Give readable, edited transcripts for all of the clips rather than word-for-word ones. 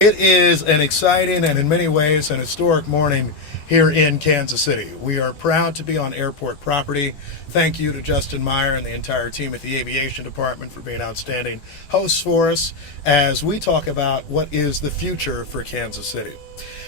It is an exciting and in many ways an historic morning here in Kansas City. We are proud to be on airport property. Thank you to Justin Meyer and the entire team at the Aviation Department for being outstanding hosts for us as we talk about what is the future for Kansas City.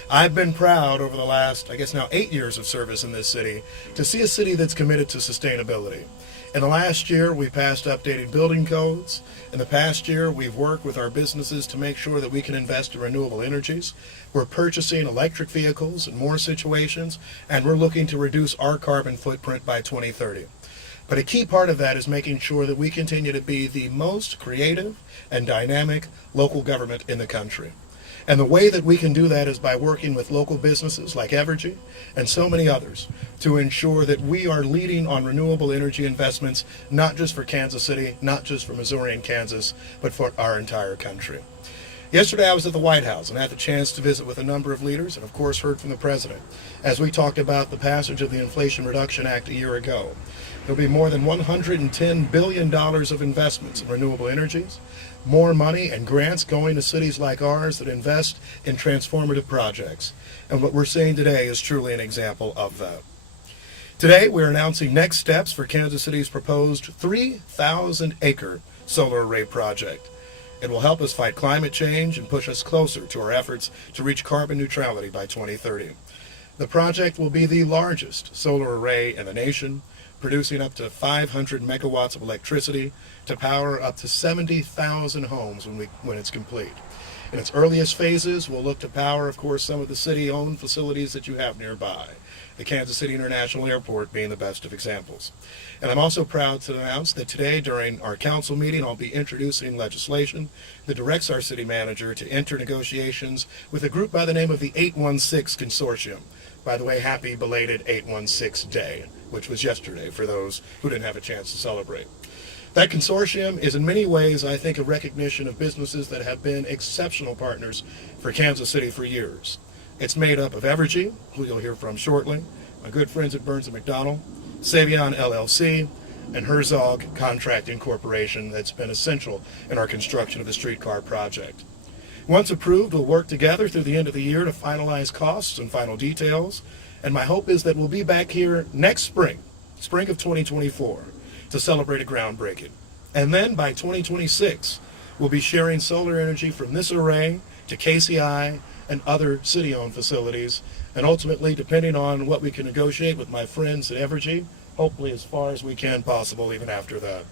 I've been proud over the last, I guess now 8 years of service in this city, to see a city that's committed to sustainability. In the last year, we passed updated building codes. In the past year, we've worked with our businesses to make sure that we can invest in renewable energies. We're purchasing electric vehicles in more situations, and we're looking to reduce our carbon footprint by 2030. But a key part of that is making sure that we continue to be the most creative and dynamic local government in the country. And the way that we can do that is by working with local businesses like Evergy and so many others to ensure that we are leading on renewable energy investments, not just for Kansas City, not just for Missouri and Kansas, but for our entire country. Yesterday I was at the White House and had the chance to visit with a number of leaders and of course heard from the President as we talked about the passage of the Inflation Reduction Act a year ago. There'll be more than $110 billion of investments in renewable energies, more money and grants going to cities like ours that invest in transformative projects. And what we're seeing today is truly an example of that. Today we're announcing next steps for Kansas City's proposed 3,000-acre solar array project. It will help us fight climate change and push us closer to our efforts to reach carbon neutrality by 2030. The project will be the largest solar array in the nation, producing up to 500 megawatts of electricity to power up to 70,000 homes when it's complete. In its earliest phases, we'll look to power, of course, some of the city-owned facilities that you have nearby, the Kansas City International Airport being the best of examples. And I'm also proud to announce that today, during our council meeting, I'll be introducing legislation that directs our city manager to enter negotiations with a group by the name of the 816 Consortium. By the way, happy belated 816 Day, which was yesterday for those who didn't have a chance to celebrate. That consortium is in many ways, I think, a recognition of businesses that have been exceptional partners for Kansas City for years. It's made up of Evergy, who you'll hear from shortly, my good friends at Burns & McDonnell, Savion LLC, and Herzog Contracting Corporation that's been essential in our construction of the streetcar project. Once approved, we'll work together through the end of the year to finalize costs and final details, and my hope is that we'll be back here next spring of 2024, to celebrate a groundbreaking. And then by 2026, we'll be sharing solar energy from this array to KCI and other city-owned facilities, and ultimately, depending on what we can negotiate with my friends at Evergy, hopefully as far as we can possible even after that.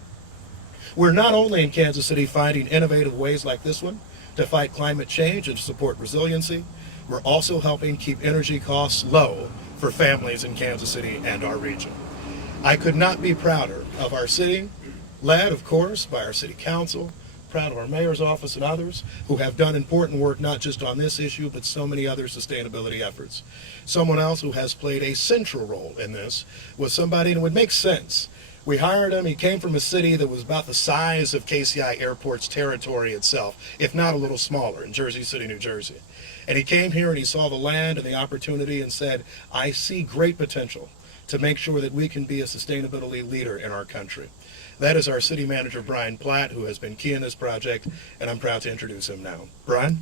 We're not only in Kansas City finding innovative ways like this one to fight climate change and to support resiliency, we're also helping keep energy costs low for families in Kansas City and our region. I could not be prouder of our city, led, of course, by our city council, proud of our mayor's office and others who have done important work not just on this issue, but so many other sustainability efforts. Someone else who has played a central role in this was somebody that would make sense. We hired him. He came from a city that was about the size of KCI Airport's territory itself, if not a little smaller, in Jersey City, New Jersey. And he came here and he saw the land and the opportunity and said, I see great potential to make sure that we can be a sustainability leader in our country. That is our city manager, Brian Platt, who has been key in this project, and I'm proud to introduce him now. Brian?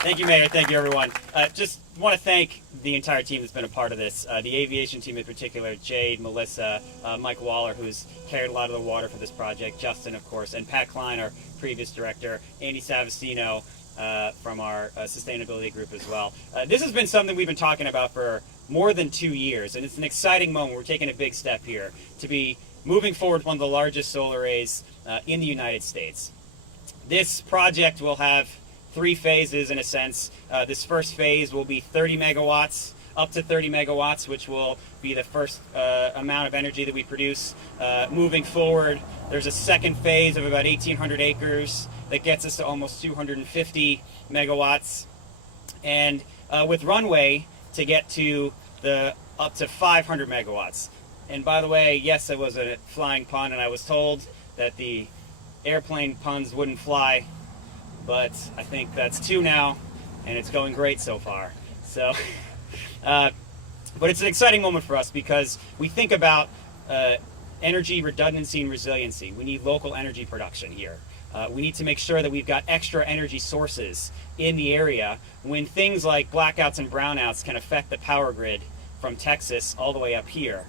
Thank you, Mayor. Thank you, everyone. Just want to thank the entire team that's been a part of this. The aviation team in particular, Jade, Melissa, Mike Waller, who's carried a lot of the water for this project, Justin, of course, and Pat Klein, our previous director, Andy Savastino, from our sustainability group as well. This has been something we've been talking about for more than 2 years, and it's an exciting moment. We're taking a big step here to be moving forward with one of the largest solar arrays in the United States. This project will have 3 phases in a sense. This first phase will be 30 megawatts, up to 30 megawatts, which will be the first amount of energy that we produce. Moving forward, there's a second phase of about 1,800 acres that gets us to almost 250 megawatts. And with runway to get to the up to 500 megawatts. And by the way, yes, it was a flying pun, and I was told that the airplane puns wouldn't fly, but I think that's 2 now, and it's going great so far. So, but it's an exciting moment for us because we think about energy redundancy and resiliency. We need local energy production here. We need to make sure that we've got extra energy sources in the area when things like blackouts and brownouts can affect the power grid from Texas all the way up here.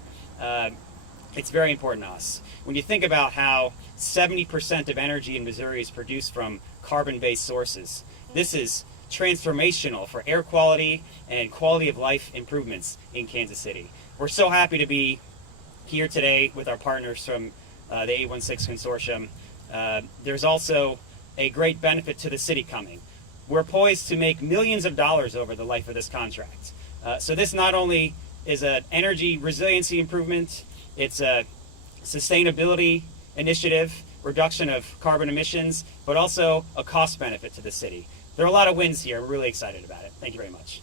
It's very important to us. When you think about how 70% of energy in Missouri is produced from carbon-based sources, this is transformational for air quality and quality of life improvements in Kansas City. We're so happy to be here today with our partners from the 816 Consortium. There's also a great benefit to the city coming. We're poised to make millions of dollars over the life of this contract. So this not only is an energy resiliency improvement, it's a sustainability initiative, reduction of carbon emissions, but also a cost benefit to the city. There are a lot of wins here. We're really excited about it. Thank you very much.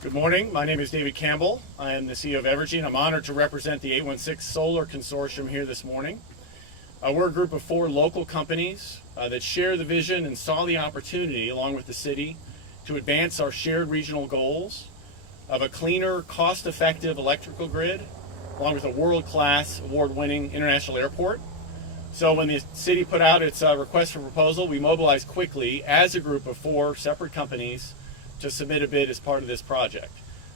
Good morning. My name is David Campbell. I am the CEO of Evergy, and I'm honored to represent the 816 Solar Consortium here this morning. We're a group of 4 local companies that share the vision and saw the opportunity, along with the city, to advance our shared regional goals of a cleaner, cost-effective electrical grid, along with a world-class, award-winning international airport. So when the city put out its request for proposal, we mobilized quickly as a group of 4 separate companies to submit a bid as part of this project.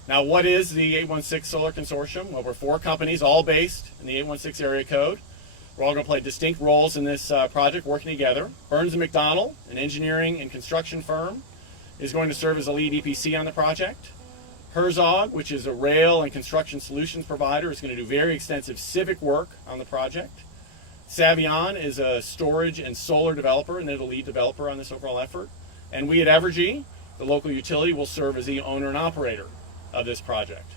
Now, what is the 816 Solar Consortium? Well, we're 4 companies, all based in the 816 area code. We're all going to play distinct roles in this project, working together. Burns & McDonnell, an engineering and construction firm, is going to serve as a lead EPC on the project. Herzog, which is a rail and construction solutions provider, is going to do very extensive civic work on the project. Savion is a storage and solar developer, and they're the lead developer on this overall effort. And we at Evergy, the local utility, will serve as the owner and operator of this project.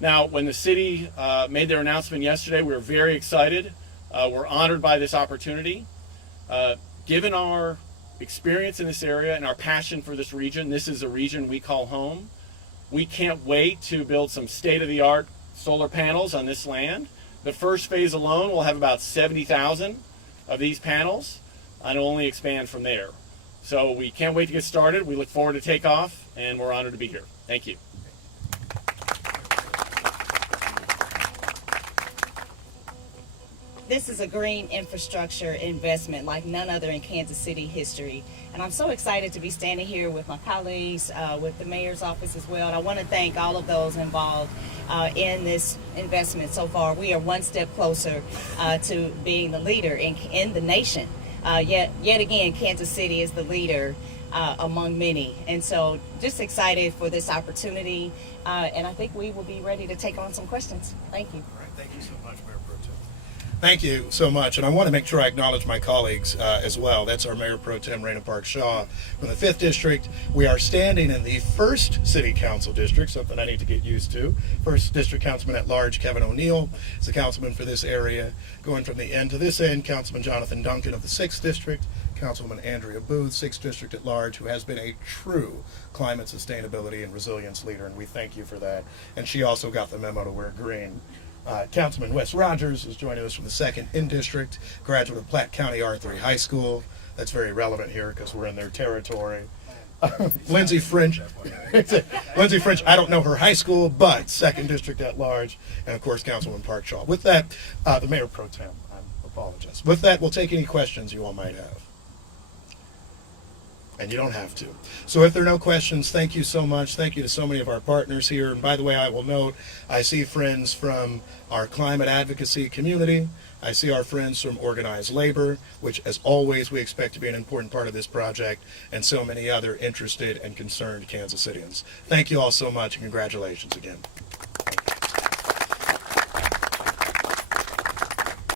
Now, when the city made their announcement yesterday, we were very excited. We're honored by this opportunity. Given our experience in this area and our passion for this region, this is a region we call home. We can't wait to build some state-of-the-art solar panels on this land. The first phase alone will have about 70,000 of these panels, and it'll only expand from there. So we can't wait to get started. We look forward to takeoff, and we're honored to be here. Thank you. This is a green infrastructure investment like none other in Kansas City history. And I'm so excited to be standing here with my colleagues, with the mayor's office as well. And I want to thank all of those involved in this investment so far. We are one step closer to being the leader in the nation. Yet again, Kansas City is the leader among many. And so just excited for this opportunity. And I think we will be ready to take on some questions. Thank you. All right, thank you so much, Mayor Pro Tem. Thank you so much, and I want to make sure I acknowledge my colleagues as well. That's our Mayor Pro Tem Raina Park Shaw from the 5th District. We are standing in the 1st City Council District, something I need to get used to. 1st District Councilman at Large Kevin O'Neill is the councilman for this area. Going from the end to this end, Councilman Jonathan Duncan of the 6th District, Councilwoman Andrea Booth, 6th District at Large, who has been a true climate sustainability and resilience leader, and we thank you for that. And she also got the memo to wear green. Councilman Wes Rogers is joining us from the 2nd in District, graduate of Platte County R3 High School. That's very relevant here because we're in their territory. Lindsay French, I don't know her high school, but 2nd District at Large, and of course Councilwoman Park Shaw. With that, the Mayor Pro Tem, I apologize. With that, we'll take any questions you all might have. And you don't have to. So if there are no questions, thank you so much. Thank you to so many of our partners here. And by the way, I will note, I see friends from our climate advocacy community. I see our friends from organized labor, which as always we expect to be an important part of this project, and so many other interested and concerned Kansas Cityans. Thank you all so much, and congratulations again.